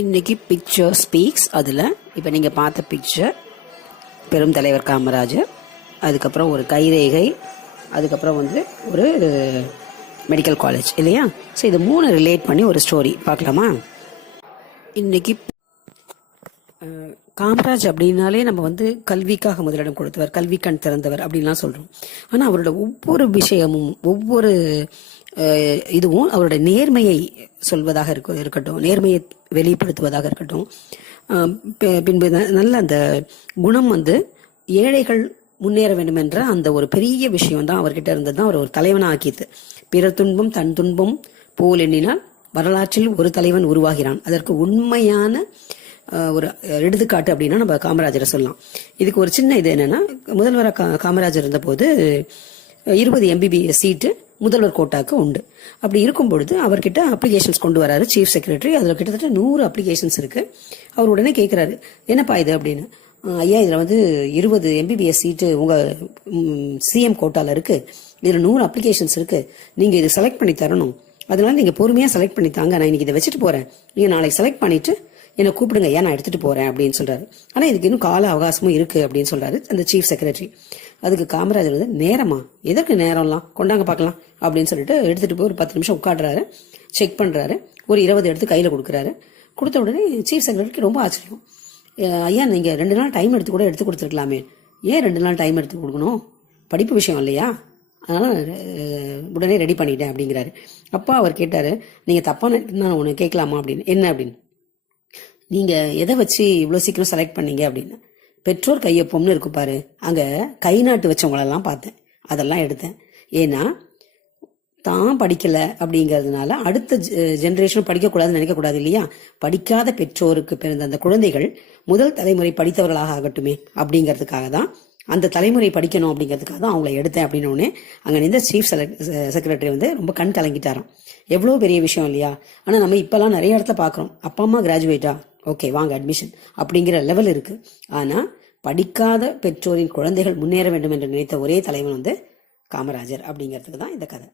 இன்னைக்கு picture speaks. அதில் இப்போ நீங்கள் பார்த்த பிக்சர் பெரும் தலைவர் காமராஜர், அதுக்கப்புறம் ஒரு கைரேகை, அதுக்கப்புறம் ஒரு மெடிக்கல் காலேஜ் இல்லையா? ஸோ இது மூணு ரிலேட் பண்ணி ஒரு ஸ்டோரி பார்க்கலாமா? இன்னைக்கு காமராஜ் அப்படின்னாலே நம்ம கல்விக்காக முதலிடம் கொடுத்தவர், கல்வி கண் திறந்தவர் அப்படின்லாம் சொல்கிறோம். ஆனால் அவரோட ஒவ்வொரு விஷயமும் ஒவ்வொரு இதுவும் அவருடைய நேர்மையை சொல்வதாக இருக்கட்டும், நேர்மையை வெளிப்படுத்துவதாக இருக்கட்டும், பின்பு நல்ல அந்த குணம் ஏழைகள் முன்னேற வேண்டும் என்ற அந்த ஒரு பெரிய விஷயம் தான் அவர்கிட்ட இருந்தது தான் அவர் ஒரு தலைவனாக ஆக்கியது. பிறர் துன்பம் தன் துன்பம் போல் எண்ணினால் வரலாற்றில் ஒரு தலைவன் உருவாகிறான். அதற்கு உண்மையான ஒரு எடுத்துக்காட்டு அப்படின்னா நம்ம காமராஜரை சொல்லலாம். இதுக்கு ஒரு சின்ன இது என்னன்னா, முதல்வராக காமராஜர் இருந்தபோது 20 MBBS சீட்டு முதல்வர் கோட்டாக்கு உண்டு. அப்படி இருக்கும் பொழுது அவர்கிட்ட அப்ளிகேஷன்ஸ் கொண்டு வராரு சீஃப் செக்ரட்டரி. அதில் கிட்டத்தட்ட 100 அப்ளிகேஷன்ஸ் இருக்கு. அவர் உடனே கேட்கிறாரு, என்னப்பா இது அப்படின்னு. ஐயா, இதில் 20 MBBS சீட்டு உங்க சிஎம் கோட்டால இருக்கு, இதில் 100 அப்ளிகேஷன்ஸ் இருக்கு, நீங்க இது செலக்ட் பண்ணி தரணும், அதனால நீங்க பொறுமையா செலக்ட் பண்ணி தாங்க, நான் இன்னைக்கு இதை வச்சுட்டு போறேன், நீங்க நாளைக்கு செலக்ட் பண்ணிட்டு என்னை கூப்பிடுங்க, ஏன் நான் எடுத்துட்டு போறேன் அப்படின்னு சொல்றாரு. ஆனா இதுக்கு இன்னும் கால அவகாசமும் இருக்கு அப்படின்னு சொல்றாரு அந்த சீஃப் செக்ரட்டரி. அதுக்கு காமராஜர் நேரமா, எதற்கு நேரம்லாம், கொண்டாங்க பார்க்கலாம் அப்படின்னு சொல்லிட்டு எடுத்துட்டு போய் ஒரு 10 நிமிஷம் உட்காடுறாரு, செக் பண்றாரு, ஒரு 20 எடுத்து கையில கொடுக்குறாரு. கொடுத்த உடனே சீஃப் செக்ரட்டரிக்கு ரொம்ப ஆச்சரியம். ஐயா, நீங்க 2 நாள் டைம் எடுத்து கூட எடுத்து கொடுத்துருக்கலாமே, ஏன் 2 நாள் டைம் எடுத்து கொடுக்கணும், படிப்பு விஷயம் இல்லையா, அதனால உடனே ரெடி பண்ணிட்டேன் அப்படிங்கிறாரு. அப்பா அவர் கேட்டாரு, நீங்க தப்பா நான் ஒண்ணு கேட்கலாமா அப்படின்னு. என்ன அப்படின்னு. நீங்க எதை வச்சு இவ்வளவு சீக்கிரம் செலக்ட் பண்ணீங்க அப்படின்னு. பெற்றோர் கையொப்பம்னு இருக்கு பாரு, அங்க கை நாட்டு வச்சவங்களெல்லாம் பார்த்தேன், அதெல்லாம் எடுத்தேன். ஏன்னா தான் படிக்கல அப்படிங்கிறதுனால அடுத்த ஜெனரேஷன் படிக்கக்கூடாதுன்னு நினைக்கக்கூடாது இல்லையா? படிக்காத பெற்றோருக்கு பிறந்த அந்த குழந்தைகள் முதல் தலைமுறை படித்தவர்களாக ஆகட்டுமே அப்படிங்கிறதுக்காக தான், அந்த தலைமுறை படிக்கணும் அப்படிங்கிறதுக்காக தான் அவங்கள எடுத்தேன் அப்படின்னு உடனே அங்க நின்ற சீஃப் செக்ரட்டரி ரொம்ப கண் கலங்கிட்டாராம். எவ்வளவு பெரிய விஷயம் இல்லையா? ஆனா நம்ம இப்பெல்லாம் நிறைய இடத்துல பாக்குறோம், அப்பா அம்மா கிராஜுவேட்டா, ஓகே வாங்க அட்மிஷன் அப்படிங்கிற லெவல் இருக்கு. ஆனா படிக்காத பெற்றோரின் குழந்தைகள் முன்னேற வேண்டும் என்று நினைத்த ஒரே தலைவன் காமராஜர் அப்படிங்கிறதுக்கு தான் இந்த கதை.